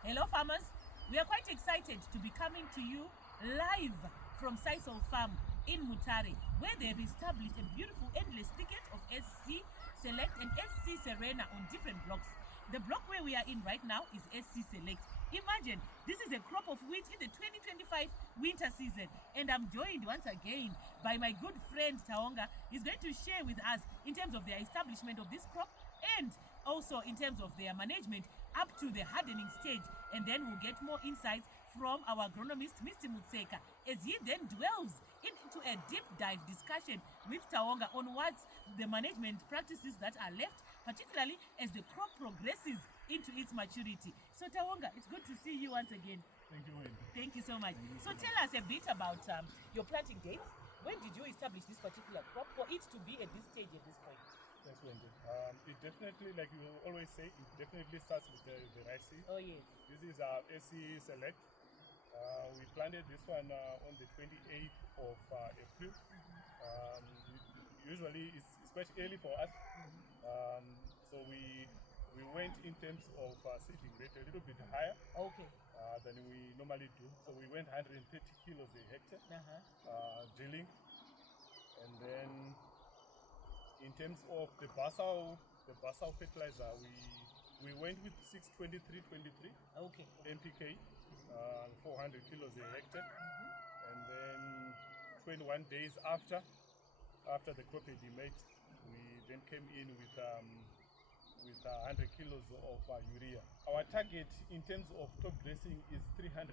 Hello farmers, we are quite excited to be coming to you live from Sisal farm in Mutare, where they have established a beautiful endless thicket of SC Select and SC Serena on different blocks. The block where we are in right now is SC Select. Imagine, this is a crop of wheat in the 2025 winter season, and I'm joined once again by my good friend Taonga. He's going to share with us in terms of their establishment of this crop and also in terms of their management up to the hardening stage, and then we'll get more insights from our agronomist Mr. Mutseka as he then dwells into a deep dive discussion with Taonga on what's the management practices that are left, particularly as the crop progresses into its maturity. So Taonga, it's good to see you once again. Thank you, Wendy. Thank you so much. So tell us a bit about your planting dates. When did you establish this particular crop for it to be at this stage at this point? Yes, Wendy. It definitely, like you always say, it definitely starts with the rice seed. Oh yes. This is our SC Select. We planted this one on the 28th of April. Usually it's quite early for us. So we went in terms of seedling rate a little bit higher. Okay. Than we normally do. So we went 130 kilos a hectare drilling, and then in terms of the basal fertilizer, we went with 623-23 Okay. NPK, 400 kilos a hectare, and then 21 days after the crop had emerged, we then came in with 100 kilos of urea. Our target in terms of top dressing is 350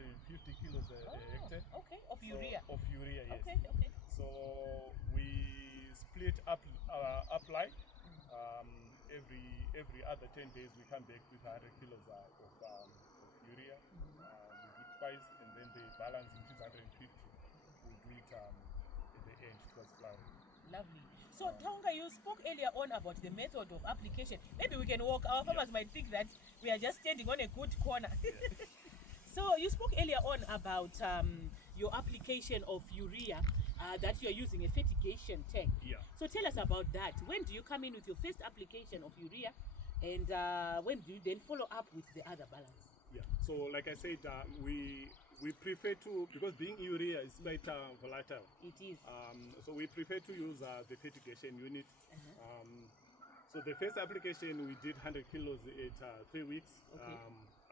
kilos a hectare. Okay, of urea. Of urea, yes. Okay. So we split up our apply. Every other 10 days we come back with 100 kilos of urea. We do it twice, and then the balance, which is 150, we do it at the end towards flowering. Lovely. So Taonga, you spoke earlier on about the method of application. Maybe we can walk. Our farmers might think that we are just standing on a good corner. So you spoke earlier on about your application of urea, that you are using a fertigation tank. Yeah. So tell us about that. When do you come in with your first application of urea, and when do you then follow up with the other balance? Yeah. So like I said, we prefer to, because being urea is quite volatile. It is. So we prefer to use the fertigation unit. So the first application we did 100 kilos at 3 weeks. Okay.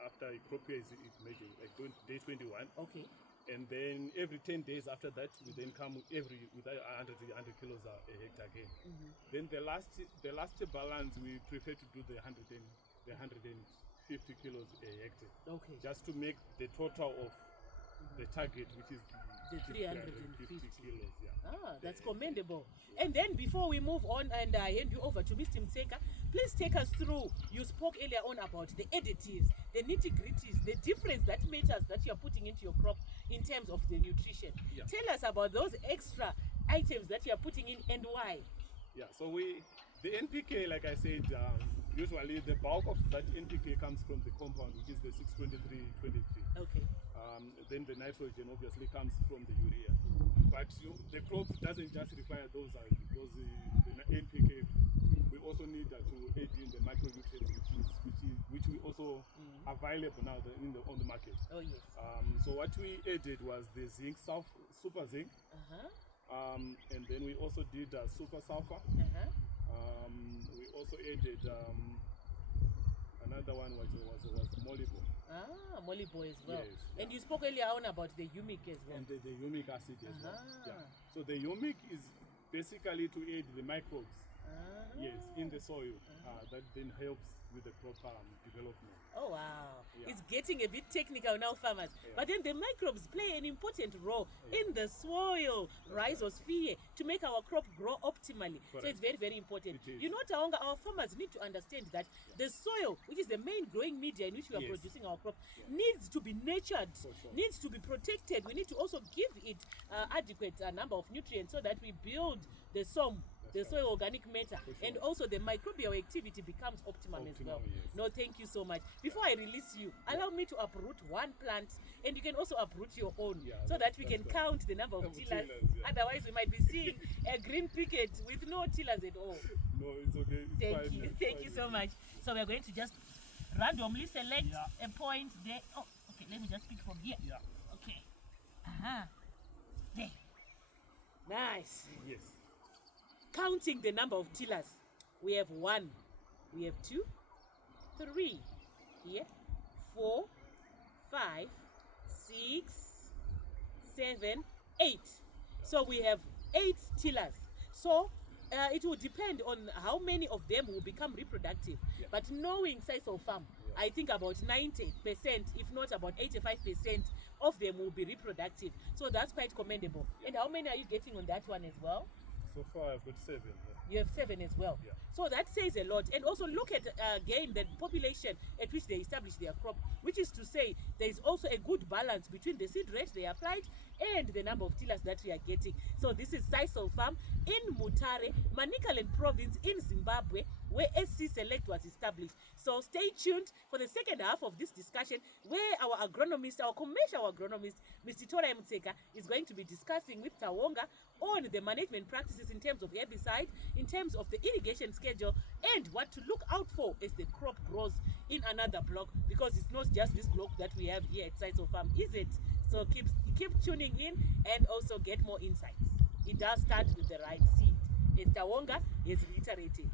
After a crop year is maybe like day 21. Okay. And then every 10 days after that, we then come with 100 kilos a hectare again. Then the last balance, we prefer to do the 150 kilos a hectare. Okay. Just to make the total of the target, which is the 350 kilos. Yeah. That's commendable. And then before we move on and hand you over to Mr. Mutseka, please take us through. You spoke earlier on about the additives, the nitty-gritties, the difference that matters that you're putting into your crop in terms of the nutrition. Yeah. Tell us about those extra items that you're putting in and why. Yeah, so the NPK, like I said, usually the bulk of that NPK comes from the compound, which is the 623-23. Okay. Then the nitrogen obviously comes from the urea. But the crop doesn't just require those the NPK. We also need to add in the micronutrients, which we also available now on the market. Oh yes. So what we added was the zinc, super zinc. And then we also did super sulfur. We also added another one was molybdenum. Molybdenum as well. Yes, and you spoke earlier on about the humic as well. And the humic acid as well. Yeah. So the humic is basically to aid the microbes. Yes, in the soil. That then helps with the crop development. Oh wow. Yeah. It's getting a bit technical now, farmers. Yeah. But then the microbes play an important role in the soil rhizosphere to make our crop grow optimally. Correct. So it's very, very important. It is. You know, Taonga, our farmers need to understand that the soil, which is the main growing media in which we are producing our crop, needs to be nurtured, needs to be protected. We need to also give it adequate number of nutrients so that we build the soil organic matter, and also the microbial activity becomes optimum as well. Yes. No, thank you so much. Before I release you, allow me to uproot one plant, and you can also uproot your own, so that we can count the number of tillers. Otherwise, we might be seeing a green picket with no tillers at all. No, it's okay. Thank you so much. So we are going to just randomly select Yeah. a point there. Oh, okay, let me just pick from here. Yeah. Okay. There. Nice. Yes. Counting the number of tillers, we have 1, we have 2, 3, here, 4, 5, 6, 7, 8. So we have 8 tillers. So it will depend on how many of them will become reproductive. Yeah. But knowing Sisal farm, Yeah. I think about 90%, if not about 85% of them will be reproductive. So that's quite commendable. Yeah. And how many are you getting on that one as well? So far, I've got 7. You have 7 as well. Yeah. So that says a lot. And also look at again the population at which they establish their crop, which is to say there is also a good balance between the seed rate they applied and the number of tillers that we are getting. So this is Sisal farm in Mutare, Manicaland province in Zimbabwe, where SC Select was established. So stay tuned for the second half of this discussion, where our agronomist, our commercial agronomist, Mr. Mutare, is going to be discussing with Tawonga on the management practices in terms of herbicide, in terms of the irrigation schedule, and what to look out for as the crop grows in another block, because it's not just this block that we have here at Sisal farm, is it? So keep tuning in and also get more insights. It does start with the right seed, as Tawonga has reiterated.